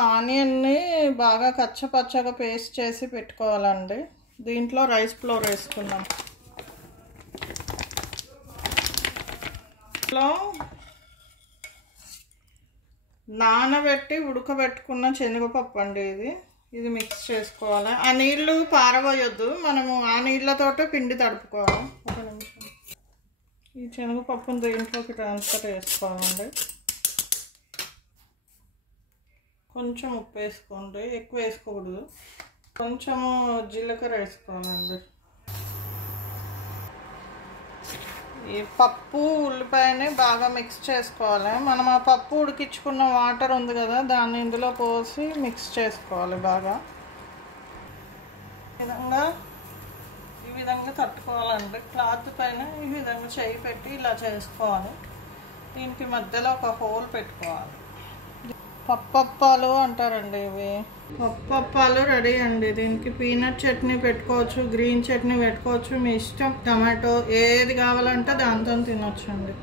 ఆనియన్ని బాగా కచ్చపచ్చగా పేస్ట్ చేసి పెట్టుకోవాలండి. దీంట్లో రైస్ ఫ్లోర్ వేసుకుందాం. నానబెట్టి ఉడకబెట్టుకున్న శనగపప్పు అండి ఇది మిక్స్ చేసుకోవాలి. ఆ నీళ్లు పారబోయొద్దు, మనము ఆ నీళ్ళతోటే పిండి తడుపుకోవాలి. ఒక నిమిషం. ఈ శనగపప్పును దీంట్లోకి ట్రాన్స్ఫర్ చేసుకోవాలండి. కొంచెం ఉప్పు వేసుకోండి, ఎక్కువ వేసుకోకూడదు. కొంచెము జీలకర్ర వేసుకోవాలండి. ఈ పప్పు ఉల్లిపాయని బాగా మిక్స్ చేసుకోవాలి. మనం ఆ పప్పు ఉడికించుకున్న వాటర్ ఉంది కదా, దాన్ని ఇందులో పోసి మిక్స్ చేసుకోవాలి బాగా. ఈ విధంగా తట్టుకోవాలండి. క్లాత్ పైన ఈ విధంగా చేయి పెట్టి ఇలా చేసుకోవాలి. దీనికి మధ్యలో ఒక హోల్ పెట్టుకోవాలి. పప్పప్పాలు అంటారండి ఇవి. పప్పప్పాలు రెడీ అండి. దీనికి పీనట్ చట్నీ పెట్టుకోవచ్చు, గ్రీన్ చట్నీ పెట్టుకోవచ్చు, మీ ఇష్టం. టమాటో ఏది కావాలంటే దాంతో తినొచ్చండి.